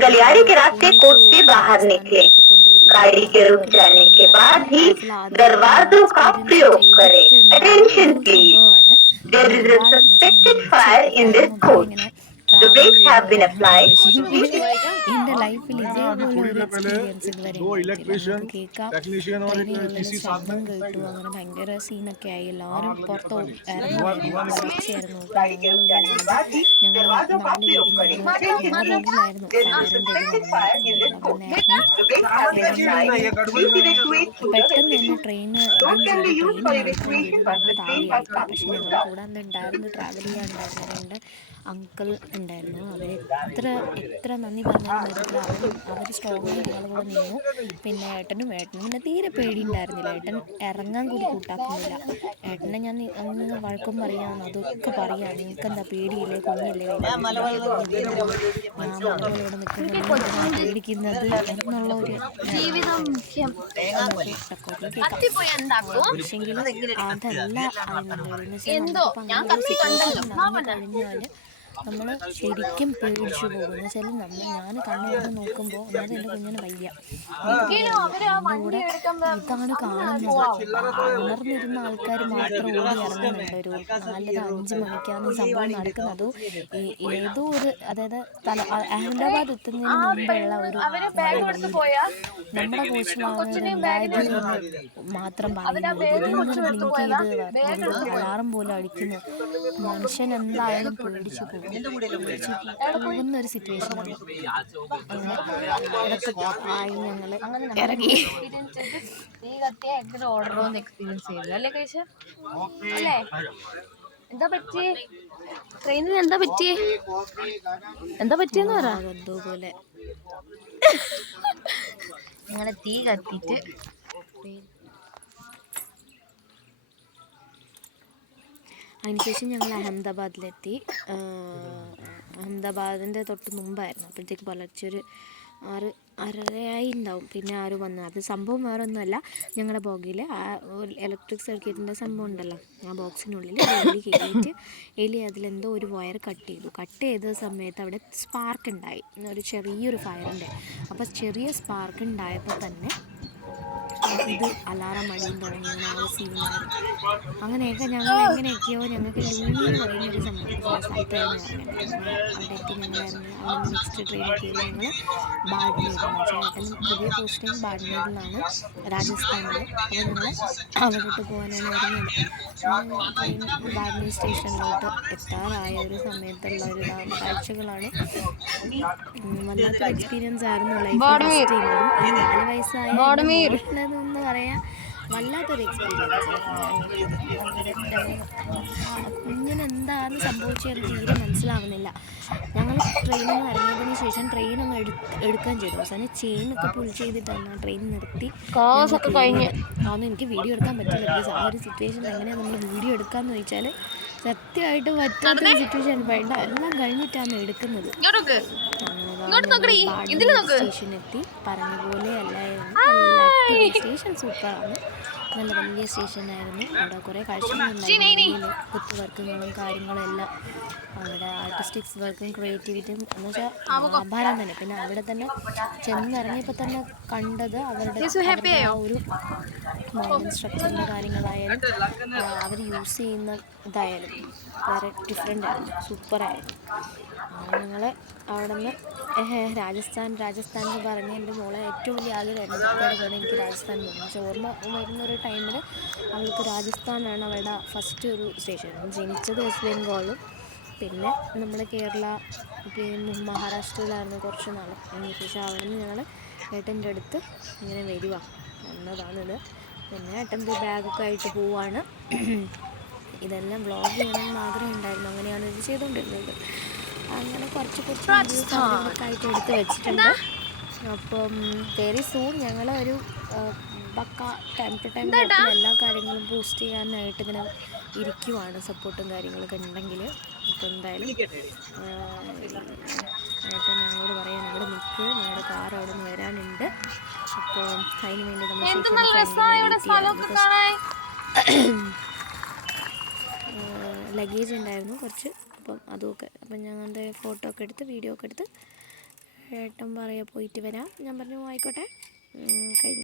गलियारे के रास्ते कोर्ट से बाहर निकले। गाड़ी के रुक जाने के बाद ही दरवाजों का प्रयोग करें। Attention please. There is a suspected fire in this coach. The brakes have been applied. എൻ്റെ ലൈഫിൽ ഇതേപോലെ ഒരു എക്സ്പീരിയൻസ് ഇതുവരെ ഉണ്ടായിട്ടില്ല. നമുക്ക് കേൾക്കാം, ട്രെയിനിനുള്ളിൽ ശബ്ദം കേട്ടു, അങ്ങനെ ഭയങ്കര സീനൊക്കെ ആയി. എല്ലാവരും പുറത്ത് ഇറങ്ങുമായിരുന്നു, പരീക്ഷയായിരുന്നു. അപ്പം ഞങ്ങൾ 4 പേര് ഞങ്ങളുടെ ബോഗിലായിരുന്നു ഫയറിൻ്റെ ഇത് വന്നത്. അവിടെ നിന്ന് പെട്ടെന്ന് തന്നെ ട്രെയിന് ഇതും ചെയ്ത് ട്രെയിൻ നിർത്തുകയും ചെയ്ത് ഞങ്ങൾ താഴെയായിപ്പോയി. പക്ഷെ ഞങ്ങളുടെ കൂടെ അന്ന് ഉണ്ടായിരുന്നു, ട്രാവൽ ചെയ്യാനുണ്ടായിരുന്നു 2 അങ്കിൾ ഉണ്ടായിരുന്നു. എത്ര നന്ദി പറഞ്ഞാലും മതിയില്ല. അവർ സ്ട്രോങ് ആയി ഞങ്ങളുടെ കൂടെ നിന്നു. പിന്നെ ഏട്ടനും പിന്നെ തീരെ പേടി ഉണ്ടായിരുന്നില്ല. ഏട്ടൻ ഇറങ്ങാൻ കൂടി കൂട്ടാക്കുന്നില്ല. ഏട്ടനെ ഞാൻ അങ്ങ് വഴക്കം പറയാമെന്ന് അതൊക്കെ പറയാം, നിങ്ങൾക്കെന്താ പേടിയില്ലേ, കുഞ്ഞില്ലേ, ഞാൻ അതുപോലെ ഇവിടെ നിൽക്കുന്നത് പേടിക്കുന്നത് എന്നുള്ള ഒരു പക്ഷെങ്കിൽ അതല്ല കഴിഞ്ഞാൽ നമ്മൾ ശരിക്കും പേടിച്ചു പോകും. എന്ന് വെച്ചാൽ ഞാൻ കണ്ണുകൊണ്ട് നോക്കുമ്പോൾ ഒന്നാമത് എൻ്റെ കുഞ്ഞിന് വയ്യ. കൂടെ ഇതാണ് കാണുന്നത്. ഉണർന്നിരുന്ന ആൾക്കാർ മാത്രം ഓടി ഇറങ്ങുന്നുണ്ട്. ഒരു 4-5 മണിക്കാണ് സംഭവം നടക്കുന്നത്. ഏതോ ഒരു അതായത് അഹമ്മദാബാദ് എത്തുന്നതിന് മുമ്പുള്ള ഒരു നമ്മുടെ കോച്ചിലാണ് ഉണ്ടായത് മാത്രം പറയുന്നത്. ഇതിങ്ങനെ ബ്ലിങ്ക് ചെയ്ത് അലാറം പോലെ അടിക്കുന്നു. മനുഷ്യൻ എന്തായാലും പേടിച്ചു പോകുന്ന ഒരു സിറ്റുവേഷനാണ്. ആയി ഞങ്ങൾ ഇറങ്ങി. എക്സ്പീരിയൻസ് ചെയ്തു അല്ലേ കഴിച്ച അല്ലേ? എന്താ പറ്റിയേ ട്രെയിനിൽ? എന്താ പറ്റിയെന്ന് പറ. എന്തോ പോലെ അങ്ങനെ തീ കത്തിയിട്ട് അതിനുശേഷം ഞങ്ങൾ അഹമ്മദാബാദിലെത്തി. അഹമ്മദാബാദിൻ്റെ തൊട്ട് മുമ്പായിരുന്നു. അപ്പോഴത്തേക്ക് പുലർച്ചെ ഒരു 6:30 ഉണ്ടാവും. പിന്നെ ആരും വന്നു. അത് സംഭവം വേറെ ഒന്നുമല്ല, ഞങ്ങളുടെ ബോഗിൽ ആ ഇലക്ട്രിക് സർക്യൂട്ടിൻ്റെ സംഭവം ഉണ്ടല്ലോ, ആ ബോക്സിനുള്ളിൽ എലി അതിലെന്തോ ഒരു വയർ കട്ട് ചെയ്ത സമയത്ത് അവിടെ സ്പാർക്ക് ഉണ്ടായി, ഒരു ചെറിയൊരു ഫയറിൻ്റെ. അപ്പോൾ ചെറിയ സ്പാർക്ക് ഉണ്ടായപ്പോൾ തന്നെ ഇത് അലാറം അടിയും തുടങ്ങി. അങ്ങനെ ആ സീനായിരുന്നു. അങ്ങനെയൊക്കെ ഞങ്ങൾ എങ്ങനെയൊക്കെയോ ഞങ്ങൾക്ക് ലൂണി എന്ന് പറയുന്നൊരു സ്ഥലത്തായിരുന്നു ഇറങ്ങേണ്ടത്. അവിടെ എത്തി ഞങ്ങൾ ഇറങ്ങി. അവിടെ നിന്ന് നെക്സ്റ്റ് ട്രെയിനിൽ കയറി ഞങ്ങൾ ബാഡ്മേറിലാണ്. ചേട്ടൻ പുതിയ പോസ്റ്റിംഗ് ബാഡ്മേറിലാണ്, രാജസ്ഥാനിൽ. അപ്പോൾ ഞങ്ങൾ അവിടോട്ട് പോകാനാണ് ഇറങ്ങിയത്. ട്രെയിൻ ബാഡ്മേർ സ്റ്റേഷനിലോട്ട് എത്താറായ ഒരു സമയത്തുള്ള ഒരു കാഴ്ചകളാണ്. വല്ലാത്തൊരു എക്സ്പീരിയൻസ് ആയിരുന്നു ലൈഫിൽ ഫസ്റ്റ് ടൈം. ഈ 4 വയസ്സായ എന്ന് പറയാൻ വല്ലാത്തൊരു എക്സ്പീരിയൻസ്. കുഞ്ഞിന് എന്താണ് സംഭവിച്ചതെന്ന് തീരെ മനസ്സിലാവുന്നില്ല. ഞങ്ങൾ ട്രെയിനിൽ നിന്ന് ഇറങ്ങിയതിന് ശേഷം ട്രെയിനൊന്ന് എടുക്കാൻ ചെയ്തു. അവസാനം ചെയിനൊക്കെ പുൾ ചെയ്തിട്ടാണ് ട്രെയിൻ നിർത്തി. അതൊന്നും എനിക്ക് വീഡിയോ എടുക്കാൻ പറ്റില്ല. ബിക്കോസ് ആ ഒരു സിറ്റുവേഷൻ എങ്ങനെയാണ് നമ്മൾ വീഡിയോ എടുക്കാമെന്ന് ചോദിച്ചാൽ സത്യമായിട്ട് പറ്റാത്തൊരു സിറ്റുവേഷൻ. വേണ്ട, എല്ലാം കഴിഞ്ഞിട്ടാണ് എടുക്കുന്നത്. സ്റ്റേഷനെത്തി. പറഞ്ഞ പോലെ അല്ലായിരുന്നു. സ്റ്റേഷൻ സൂപ്പറാണ്, നല്ല വലിയ സ്റ്റേഷനായിരുന്നു. അവിടെ കുറേ കാഴ്ചകളുണ്ടായിരുന്നു. കുത്തു വർക്കുകളും കാര്യങ്ങളും എല്ലാം. അവിടെ ആർട്ടിസ്റ്റിക്സ് വർക്കും ക്രിയേറ്റിവിറ്റിയും എന്ന് വെച്ചാൽ ആഭാരം തന്നെ. പിന്നെ അവിടെ തന്നെ ചെന്നിറങ്ങിയപ്പോൾ തന്നെ കണ്ടത് അവരുടെ ആ ഒരു മോഡേൺ സ്ട്രക്ചറിൻ്റെ കാര്യങ്ങളായാലും അവർ യൂസ് ചെയ്യുന്ന ഇതായാലും വേറെ ഡിഫറെൻ്റ് ആയിരുന്നു, സൂപ്പറായിരുന്നു. ഞങ്ങൾ അവിടെ നിന്ന് രാജസ്ഥാൻ എന്ന് പറഞ്ഞ് എൻ്റെ മോളെ ഏറ്റവും വലിയ ആഗ്രഹമായിരുന്നു കുട്ടിയുടെ പോലെ എനിക്ക് രാജസ്ഥാൻ പോകുന്നു. പക്ഷേ ഓർമ്മ വരുന്നൊരു ടൈമിൽ അവൾക്ക് രാജസ്ഥാനാണ് അവളുടെ ഫസ്റ്റ് ഒരു സ്റ്റേഷൻ. ജനിച്ചത് വെസ്റ്റ് ബംഗാളും പിന്നെ നമ്മൾ കേരള പിന്നെ മഹാരാഷ്ട്രയിലായിരുന്നു കുറച്ച് നാൾ. അതിന് ശേഷം അവിടെ നിന്ന് ഞങ്ങൾ ഏട്ടൻ്റെ അടുത്ത് ഇങ്ങനെ വന്നതാണിത്. പിന്നെ ഏട്ടൻ്റെ ബാഗൊക്കെ ആയിട്ട് പോവാണ്. ഇതെല്ലാം വ്ളോഗ് ചെയ്യണമെന്ന് ആഗ്രഹം ഉണ്ടായിരുന്നു, അങ്ങനെയാണ് ഇത് ചെയ്തുകൊണ്ടിരുന്നത്. അങ്ങനെ കുറച്ച് വീഡിയോസ് ആയിട്ട് എടുത്ത് വെച്ചിട്ടുണ്ട്. അപ്പം വെരി സൂൺ ഞങ്ങൾ ഒരു പക്ക ടൈം ടു ടൈം എല്ലാ കാര്യങ്ങളും പോസ്റ്റ് ചെയ്യാനായിട്ട് ഇങ്ങനെ ഇരിക്കുവാണ്, സപ്പോർട്ടും കാര്യങ്ങളൊക്കെ ഉണ്ടെങ്കിൽ. അപ്പോൾ എന്തായാലും ഏട്ടൻ ഞങ്ങളോട് പറയാൻ ഇവിടെ നിൽക്കുക, ഞങ്ങളുടെ കാർ അവിടെ നിന്ന് വരാനുണ്ട്. അപ്പോൾ അതിന് വേണ്ടി നമ്മൾ ലഗേജ് ഉണ്ടായിരുന്നു കുറച്ച്, അപ്പം അതുമൊക്കെ. അപ്പം ഞങ്ങളുടെ ഫോട്ടോ ഒക്കെ എടുത്ത് വീഡിയോ ഒക്കെ എടുത്ത് ഏട്ടൻ പറയാ പോയിട്ട് വരാം. ഞാൻ പറഞ്ഞു ആയിക്കോട്ടെ. കഴിഞ്ഞു.